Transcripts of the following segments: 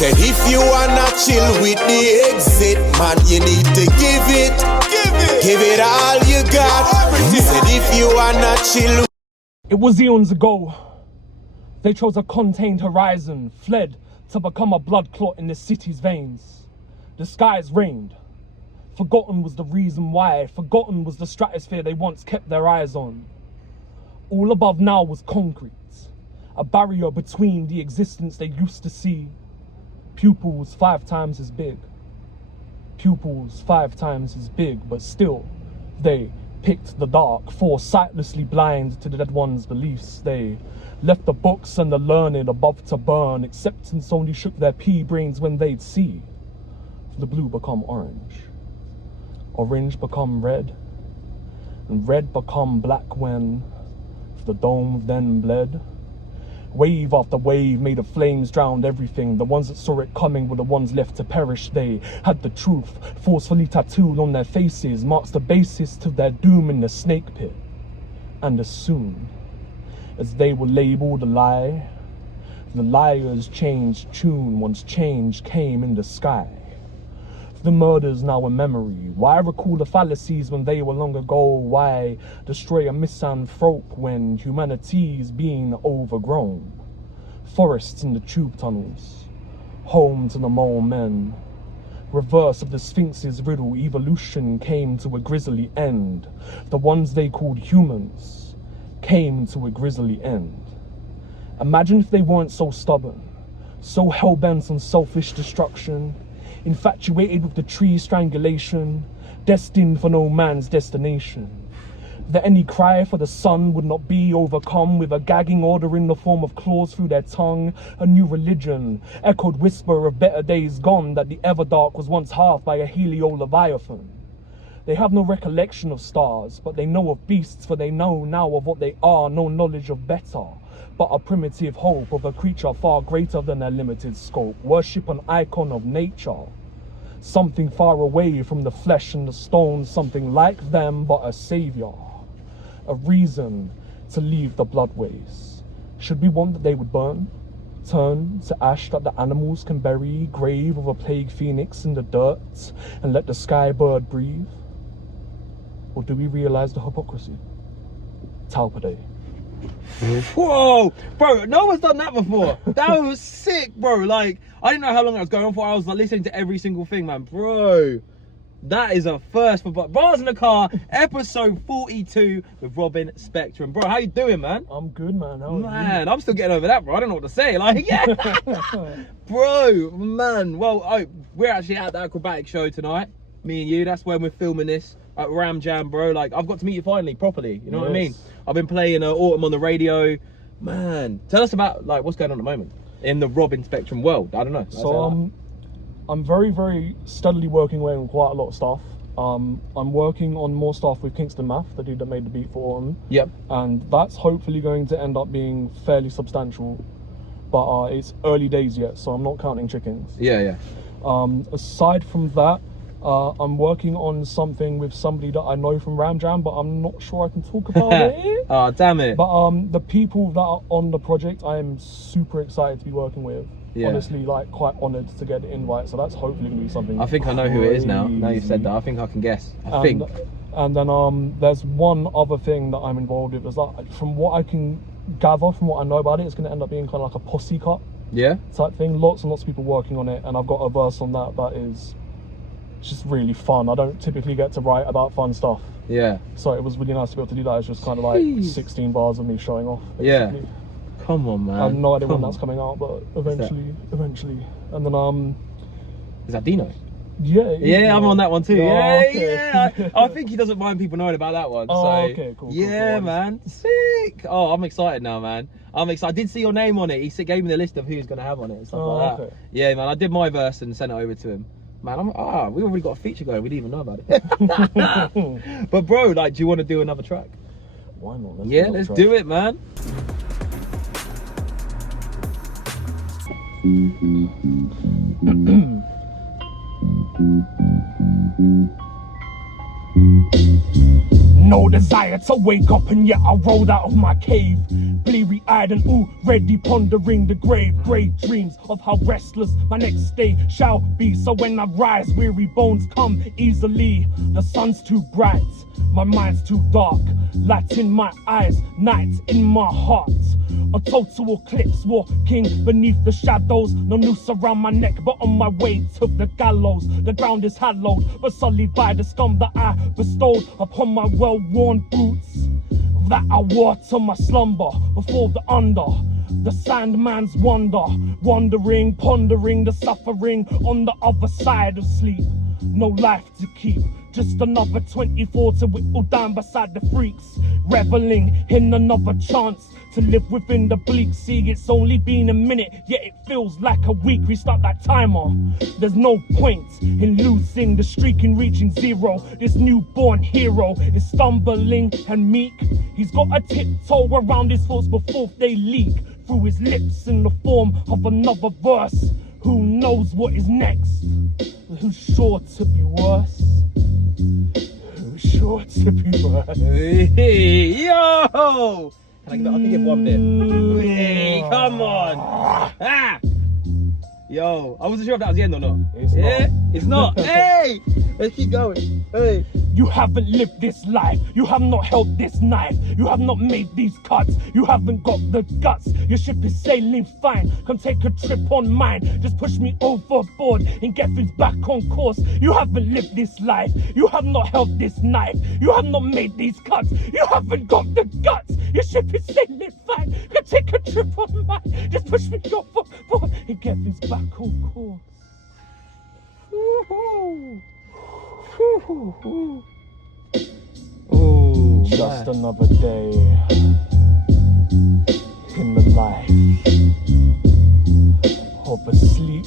Said if you wanna chill with the exit, man, you need to give it all you got. Said if you wanna chill. It was eons ago. They chose a contained horizon, fled to become a blood clot in the city's veins. The skies rained. Forgotten was the reason why. Forgotten was the stratosphere they once kept their eyes on. All above now was concrete, a barrier between the existence they used to see. Pupils 5 times as big. Pupils 5 times as big, but still, they picked the dark, foresightlessly blind to the dead one's beliefs. They left the books and the learned above to burn. Acceptance only shook their pea brains when they'd see the blue become orange, orange become red, and red become black when the dome then bled. Wave after wave made of flames drowned everything. The ones that saw it coming were the ones left to perish. They had the truth forcefully tattooed on their faces, marks the basis to their doom in the snake pit. And as soon as they were labeled a lie, the liars changed tune once change came in the sky. The murders now a memory. Why recall the fallacies when they were long ago? Why destroy a misanthrope when humanity's been overgrown? Forests in the tube tunnels, home to the mole men. Reverse of the Sphinx's riddle, evolution came to a grisly end. The ones they called humans came to a grisly end. Imagine if they weren't so stubborn, so hell-bent on selfish destruction, infatuated with the tree's strangulation, destined for no man's destination. That any cry for the sun would not be overcome with a gagging order in the form of claws through their tongue. A new religion, echoed whisper of better days gone, that the Everdark was once halved by a helio-leviathan. They have no recollection of stars, but they know of beasts, for they know now of what they are, no knowledge of better, but a primitive hope of a creature far greater than their limited scope. Worship an icon of nature, something far away from the flesh and the stone, something like them but a savior, a reason to leave the bloodways. Should we want that they would burn, turn to ash that the animals can bury, grave of a plague phoenix in the dirt, and let the sky bird breathe? Or do we realize the hypocrisy? Talpaday. Whoa, bro, no one's done that before. That was sick, bro. Like, I didn't know how long that was going on for. I was like listening to every single thing, man. Bro, that is a first for Barz in the Car, episode 42 with Robin Spectrum. Bro, how you doing, man? I'm good, man. How are you? Man, I'm still getting over that, bro. I don't know what to say. Like, yeah. Bro, man. Well, we're actually at the acrobatic show tonight. Me and you, that's when we're filming this at Ram Jam, bro. Like, I've got to meet you finally, properly. You know what I mean? I've been playing Autumn on the radio. Man, tell us about, like, what's going on at the moment in the Robin Spectrum world. I don't know. So, I'm very, very steadily working away on quite a lot of stuff. I'm working on more stuff with Kingston Math, the dude that made the beat for Autumn. Yep. And that's hopefully going to end up being fairly substantial. But it's early days yet, so I'm not counting chickens. Yeah, yeah. Aside from that, I'm working on something with somebody that I know from Ram Jam, but I'm not sure I can talk about it. Oh, damn it. But the people that are on the project, I am super excited to be working with. Yeah. Honestly, like, quite honoured to get the invite, so that's hopefully going to be something I think crazy. I know who it is now you've said that. I think I can guess. And then there's one other thing that I'm involved with. Is that, from what I can gather, from what I know about it, it's going to end up being kind of like a posse cut type thing. Lots and lots of people working on it, and I've got a verse on that is just really fun. I don't typically get to write about fun stuff. Yeah. So it was really nice to be able to do that. It's just kind of like 16 bars of me showing off, basically. Yeah. Come on, man. I have no idea when that's coming out, but eventually. And then is that Dino? Yeah. Yeah, I'm on that one too. Yeah, okay. I think he doesn't mind people knowing about that one. Oh, so okay, cool. Yeah, cool. Man. Sick. Oh, I'm excited now, man. I'm excited. I did see your name on it. He gave me the list of who he's gonna have on it and stuff like that. Yeah, man. I did my verse and sent it over to him. Man, we already got a feature going. We didn't even know about it. But bro, like, do you want to do another track? Why not? Let's do it, man. No desire to wake up, and yet I rolled out of my cave, bleary-eyed and already pondering the grave. Great dreams of how restless my next day shall be. So when I rise, weary bones come easily. The sun's too bright, my mind's too dark. Light in my eyes, night in my heart. A total eclipse, walking beneath the shadows. No noose around my neck, but on my way to the gallows. The ground is hallowed, but sullied by the scum that I bestowed upon my well-worn boots that I wore to my slumber before the under. The sandman's wonder, wandering, pondering the suffering on the other side of sleep. No life to keep, just another 24 to whittle down beside the freaks, reveling in another chance to live within the bleak sea. It's only been a minute, yet it feels like a week. Restart that timer. There's no point in losing the streak in reaching zero. This newborn hero is stumbling and meek. He's got a tiptoe around his thoughts before they leak through his lips in the form of another verse. Who knows what is next? Who's sure to be worse? Who's sure to be worse? Hey, yo! I can give one bit. Hey, come on. Ah. Yo, I wasn't sure if that was the end or not. It's not. It's not. Hey, let's keep going. Hey. You haven't lived this life. You have not held this knife. You have not made these cuts. You haven't got the guts. Your ship is sailing fine. Come take a trip on mine. Just push me overboard and get things back on course. You haven't lived this life. You have not held this knife. You have not made these cuts. You haven't got the guts. Your ship is sailing fine. Come take a trip on mine. Just push me overboard and get things back on course. Woo-hoo. Oh, just another day in the life of a sleepwalker.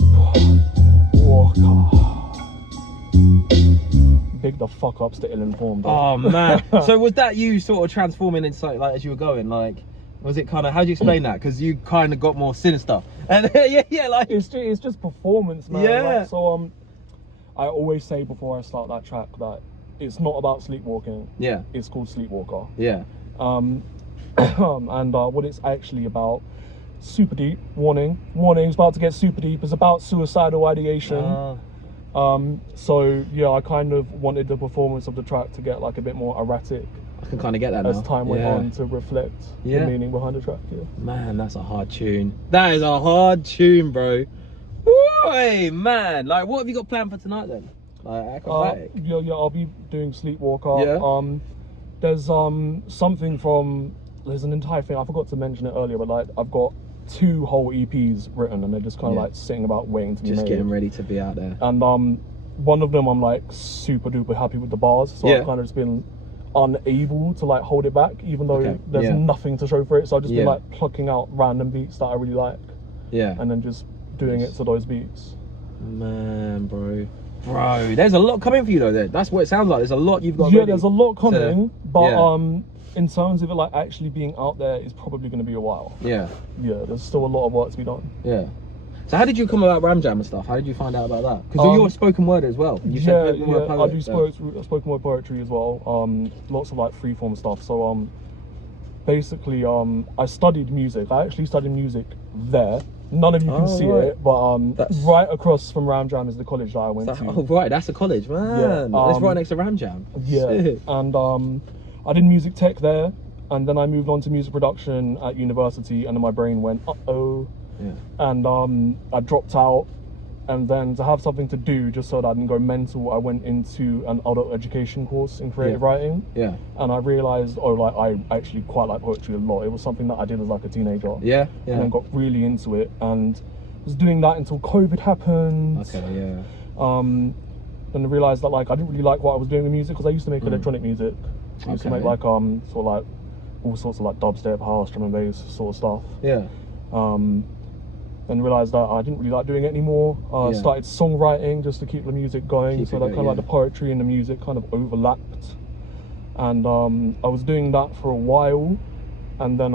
Big the fuck ups to ill-informed. Oh man. So was that you sort of transforming inside, like as you were going, like? Was it kind of, how do you explain that? Because you kind of got more sinister. And yeah, like it's just performance, man. Yeah. Like, so I always say before I start that track that it's not about sleepwalking. Yeah. It's called Sleepwalker. Yeah. And what it's actually about, super deep. Warning, it's about to get super deep. It's about suicidal ideation. So yeah, I kind of wanted the performance of the track to get like a bit more erratic. I can kind of get that as now. time went on, to reflect the meaning behind the track. Yeah. Man, that's a hard tune. That is a hard tune, bro. Hey man, like what have you got planned for tonight then? Like acrobatic? Yeah, I'll be doing Sleepwalker. Yeah. There's something from, there's an entire thing, I forgot to mention it earlier, but like I've got 2 whole EPs written and they're just kind of like sitting about waiting to be made. Just getting ready to be out there. And one of them I'm like super duper happy with the bars, so I've kind of just been unable to like hold it back, even though there's nothing to show for it. So I've just been like plucking out random beats that I really like. Yeah. And then just doing it to those beats. Man, bro, there's a lot coming for you though. There, that's what it sounds like. There's a lot you've got. Yeah, there's a lot coming, but in terms of it like actually being out there is probably going to be a while. Yeah, there's still a lot of work to be done. Yeah. So how did you come about Ram Jam and stuff? How did you find out about that? Because you're a spoken word as well. You said I do spoken word poetry as well. Lots of like freeform stuff. So basically I studied music. I actually studied music there. None of you can see it, but right across from Ram Jam is the college that I went to. Oh right, that's a college, man. Yeah, it's right next to Ram Jam. Yeah. Sick. And I did music tech there, and then I moved on to music production at university, and then my brain went, and I dropped out. And then to have something to do, just so that I didn't go mental, I went into an adult education course in creative writing. Yeah. And I realised, I actually quite like poetry a lot. It was something that I did as like a teenager. Yeah. And then got really into it, and was doing that until COVID happened. Okay. Yeah. And I realised that like I didn't really like what I was doing with music, because I used to make electronic music. I used to make like sort of like all sorts of like dubstep, house, drum and bass sort of stuff. Yeah. And realised that I didn't really like doing it anymore. Started songwriting just to keep the music going, so that kind of like the poetry and the music kind of overlapped. And I was doing that for a while, and then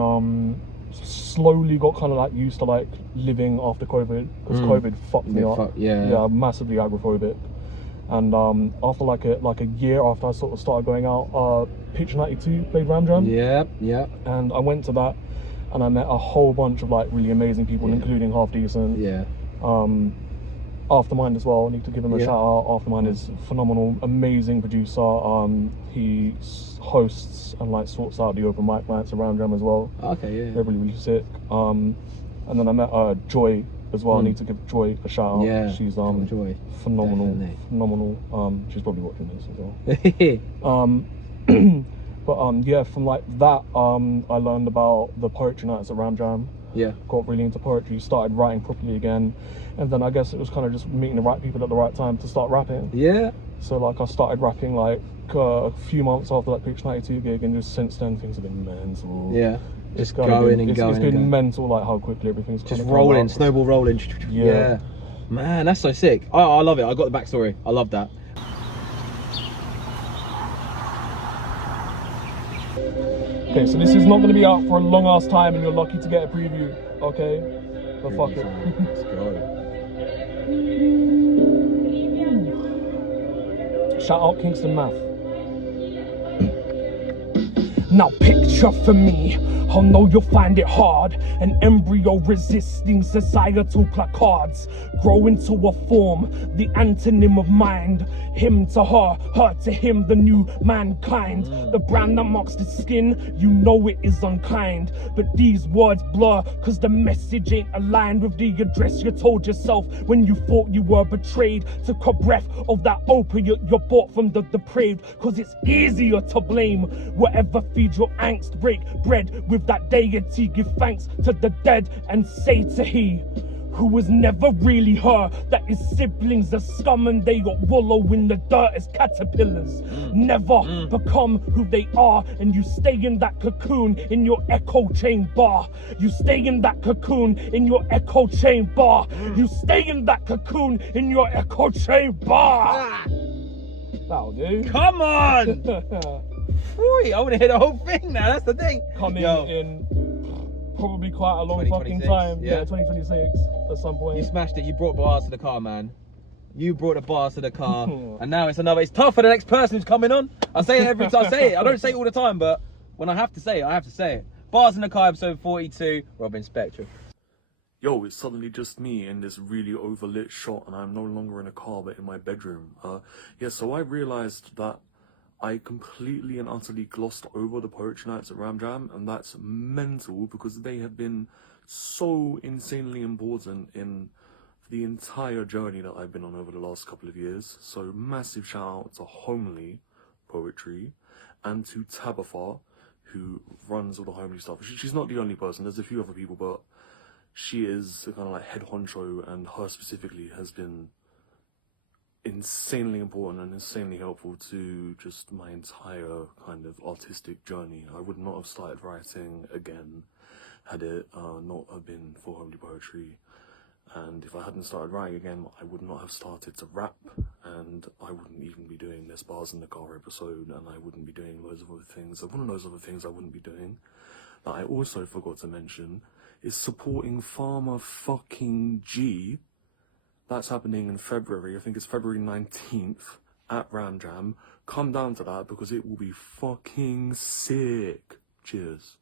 slowly got kind of like used to like living after COVID, because COVID fucked me up. Yeah, I'm massively agoraphobic. And after like a year after I sort of started going out, Pitch 92 played Ram Jam. Yep. And I went to that, and I met a whole bunch of like really amazing people, including Half Decent. Yeah. Aftermind as well. I need to give him a shout out. Aftermind is phenomenal, amazing producer. He hosts and like sorts out the open mic nights around Jam as well. Okay, yeah. They're really sick. And then I met Joy as well. I need to give Joy a shout out. Yeah. She's Joy. phenomenal. Definitely. Phenomenal. She's probably watching this as well. But yeah, from like that, I learned about the poetry nights at Ram Jam. Yeah. Got really into poetry, started writing properly again, and then I guess it was kind of just meeting the right people at the right time to start rapping. Yeah. So like I started rapping like a few months after that Pitch 92 gig, and just since then things have been mental. Yeah. It's going. It's been mental, like how quickly everything's just kind of rolling, snowball rolling. Yeah. Man, that's so sick. I love it. I got the backstory. I love that. Okay, so this is not going to be out for a long ass time, and you're lucky to get a preview. Okay, but fuck it. Let's go. Shout out Kingston Math. Now picture for me, oh no, you'll find it hard. An embryo resisting societal placards. Grow into a form, the antonym of mind. Him to her, her to him, the new mankind. The brand that marks the skin, you know it is unkind. But these words blur, cause the message ain't aligned with the address you told yourself when you thought you were betrayed. Took a breath of that opiate you bought from the depraved. Cause it's easier to blame whatever feeds your angst. Break bread with that deity, give thanks to the dead and say to he who was never really her, that his siblings are scum and they got wallow in the dirt as caterpillars. Never become who they are, and you stay in that cocoon in your echo chamber. You stay in that cocoon in your echo chamber. You stay in that cocoon in your echo chamber. That'll do. Come on! Boy, I want to hear the whole thing now. That's the thing. Coming in probably quite a long fucking time. Yeah, 2026 at some point. You smashed it. You brought bars to the car, man. You brought the bars to the car, and now it's another. It's tough for the next person who's coming on. I say it every time. I say it. I don't say it all the time, but when I have to say it, I have to say it. Bars in the car, episode 42. Robin Spectre. Yo, it's suddenly just me in this really overlit shot, and I'm no longer in a car but in my bedroom. Yeah, so I realized that I completely and utterly glossed over the poetry nights at Ram Jam, and that's mental because they have been so insanely important in the entire journey that I've been on over the last couple of years. So massive shout out to Homely Poetry and to Tabitha, who runs all the Homely stuff. She's not the only person, there's a few other people, but she is kind of like head honcho, and her specifically has been insanely important and insanely helpful to just my entire kind of artistic journey. I would not have started writing again had it not have been for Homely Poetry, and if I hadn't started writing again, I would not have started to rap, and I wouldn't even be doing this Bars in the Car episode, and I wouldn't be doing loads of other things. And one of those other things I wouldn't be doing that I also forgot to mention is supporting Farmer fucking G. That's happening in February. I think it's February 19th at Ram Jam. Come down to that because it will be fucking sick. Cheers.